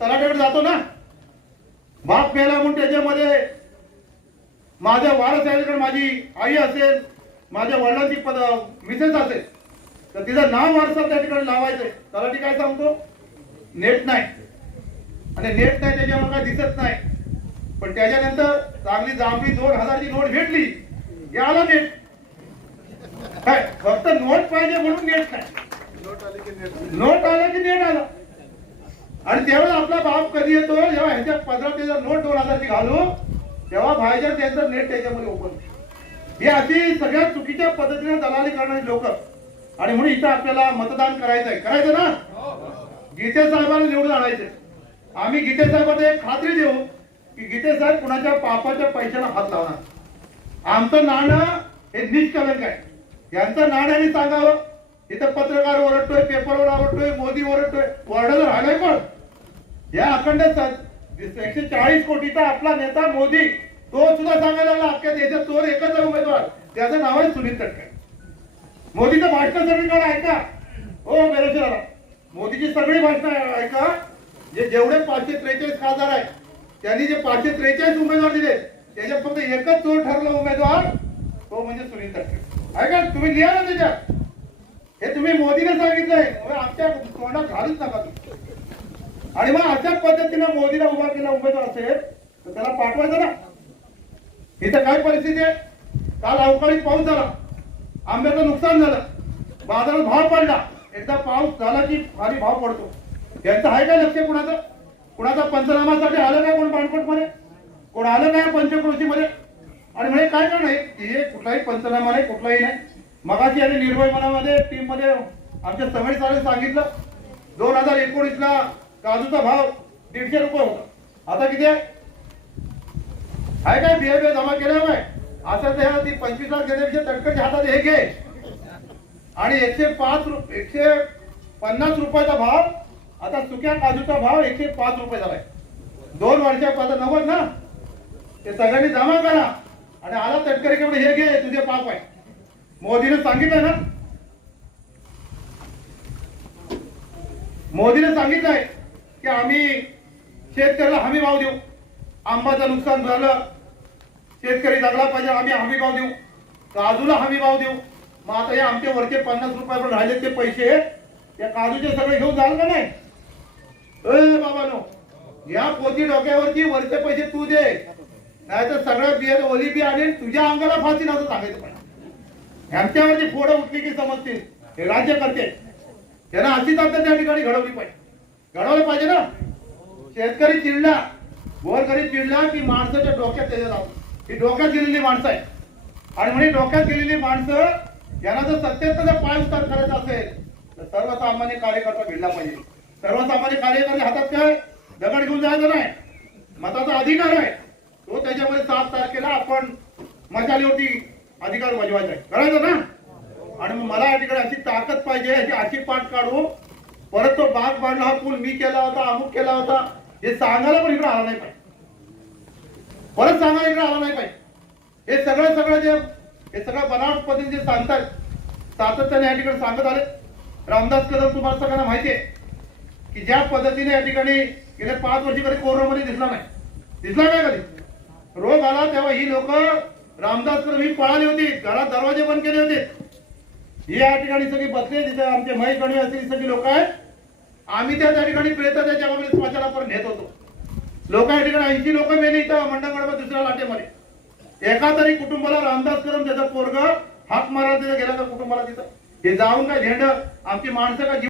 तलाट्याकडे जातो ना. बाप मेला म्हणून त्याच्यामध्ये माझ्या वारसाहेबांकडे माझी आई असेल माझ्या वडिलांची पद मिसेस असेल तर तिचं नाव वारसा त्या ठिकाणी लावायचंय तलाठी काय सांगतो? नेट नाही. आणि नेट नाही त्याच्यामुळे काय दिसत नाही. पण त्याच्यानंतर चांगली जांभळी दोन हजारची नोट भेटली. याला नेट. काय फक्त नोट पाहिजे म्हणून नेट नाही. नोट आले की नेट आलं. आणि तेव्हा आपला बाप कधी येतो? जेव्हा ह्याच्या पंधरा ते नोट दोन हजारची घालू तेव्हा भाईच्या त्यांचं नेट त्याच्यामध्ये ओपन हे अशी सगळ्यात चुकीच्या पद्धतीने दलाली करणारी लोक. आणि म्हणून इथं आपल्याला मतदान करायचं आहे करायचं ना? गीते साहेबांना निवडून आणायचे. आम्ही गीते साहेबांना एक खात्री देऊ की गीते साहेब कुणाच्या पापाच्या पैशाला हात लावणार. आमचं नाणं हे निष्कलंक आहे. यांचं नाण्याने सांगावं. इथं पत्रकार ओरडतोय पेपरवर ओरडतोय मोदी ओरडतोय. ओरडत राहिलाय पण या अखंड एकशे चाळीस कोटीचा आपला नेता मोदी तो सुद्धा सांगायला लागला अख्ख्या देशात चोर एकच आहे उमेदवार. त्याचं नाव आहे सुनील तटकरे. मोदीचं भाषण सगळीकडे ऐका. हो बेरोजगारा मोदीची सगळी भाषणं ऐका. जे जेवढे पाचशे त्रेचाळीस खासदार आहेत त्यांनी जे पाचशे त्रेचाळीस उमेदवार दिले त्याच्यात फक्त एकच चोर ठरला उमेदवार तो म्हणजे सुनील तटकरे. ऐका तुम्ही लिहा ना त्याच्यात. हे तुम्ही मोदीने सांगितलंय. मग आमच्या तोंडात घालूच नका तुम्ही. आणि मग अशाच पद्धतीनं मोदीला उभा केला उमेदवार असेल तर त्याला पाठवायचं ना. इथं काय परिस्थिती आहे? काल अवकाळी पाऊस झाला. आंब्याचं नुकसान झालं. बाजारात भाव पडला. एकदा पाऊस झाला की भारी भाव पडतो. यांचं आहे काय लक्ष कुणाचं? कुणाचा पंचनामासाठी आलं नाही कोण बाणकोट कोण आलं नाही पंचक्रोशीमध्ये आणि म्हणजे काय कारण आहे? हे कुठलाही पंचनामा नाही कुठलाही नाही. मगाशी आणि निर्भय मनामध्ये टीममध्ये आमच्या समेट साहेब सांगितलं दोन हजार एकोणीसला काजूचा भाव दीडशे रुपये होता. आता किती आहे? आहे काय? बिहे जमा केल्या असं ते ती पंचवीस लाख देण्यापेक्षा तडकडच्या हातात हे घे. आणि एकशे पाच रु- एकशे पन्नास रुपयाचा भाव आता सुक्या काजूचा भाव एकशे पाच रुपये झालाय. दोन वर्षापासून नव्वद ना? ते सगळ्यांनी जमा करा. आणि आला तटकरे केवढे हे घे तुझे पाप आहे. मोदीने सांगितलं ना? मोदीने सांगितलंय. की आम्ही शेतकऱ्याला हमी भाव देऊ. आंबाचं नुकसान झालं शेतकरी जगला पाहिजे आम्ही हमी भाव देऊ. काजूला हमी भाव देऊ. मग आता हे आमचे वरचे पन्नास रुपयावर राहिले ते पैसे. या काजूचे सगळे घेऊन जाल का नाही? ए बाबानो या पोती डोक्यावरती वरचे पैसे तू दे. नाही तर सगळं बिया ओली बी आणि तुझ्या अंगाला फाशी नव्हतं सांगायचं पण ह्यांच्यावरची फोडं उठली की समजतील. हे राज्य करते. त्यांना अशी तर त्या ठिकाणी घडवली पाहिजे. घडवलं पाहिजे ना. शेतकरी चिडला गोरगरीब चिडला की माणसाच्या डोक्यात त्याच्या जातो ही डोक्यात गेलेली माणसं आहे आणि म्हणे डोक्यात गेलेली माणसं यांना जर सत्याचा पाय उतार करायचा असेल तर सर्वसामान्य कार्यकर्ता भिडला पाहिजे. सर्वसामान्य कार्यकर्ते हातात काय? दगड घेऊन जायचं नाही. मताचा अधिकार आहे. तो त्याच्यामध्ये सात तारखेला आपण मशालीवरती अधिकार बजवायचा आहे. करायचं ना? आणि मग मला या ठिकाणी अशी ताकद पाहिजे अशी अशी पाठ काढू परत तो बाग बांधला हा पूल मी केला होता अमुक केला होता हे सांगायला पण इकडे आला नाही पाहिजे. परत सांगायला इकडे आला नाही पाहिजे. हे सगळं सगळं जे हे सगळं बनावट पद्धतीने जे सांगतात सातत्याने या ठिकाणी सांगत आले. रामदास कदम तुम्हाला सगळ्यांना माहिती आहे की ज्या पद्धतीने या ठिकाणी गेले पाच वर्षी कधी कोरोनामध्ये दिसला नाही. दिसला काय कधी? रोग आला तेव्हा ही लोक रामदास कदम ही पळाली होती घरात दरवाजे बंद केले होते. या ठिकाणी सगळी बसले तिथे आमचे महेश गणवी असतील सगळी लोक आहेत. आम्ही त्या त्या ठिकाणी प्रेताच्या जगामध्ये स्मशानापर्यंत नेत होतो. लोक या ठिकाणी ऐंशी लोक मेले इथं मंडळगड दुसऱ्या लाटेमध्ये. एका तरी कुटुंबाला रामदास करून त्याचा पोरग हात मारायला तिथं गेला का कुटुंबाला तिथं. हे जाऊन काय झेंड आमची माणसं का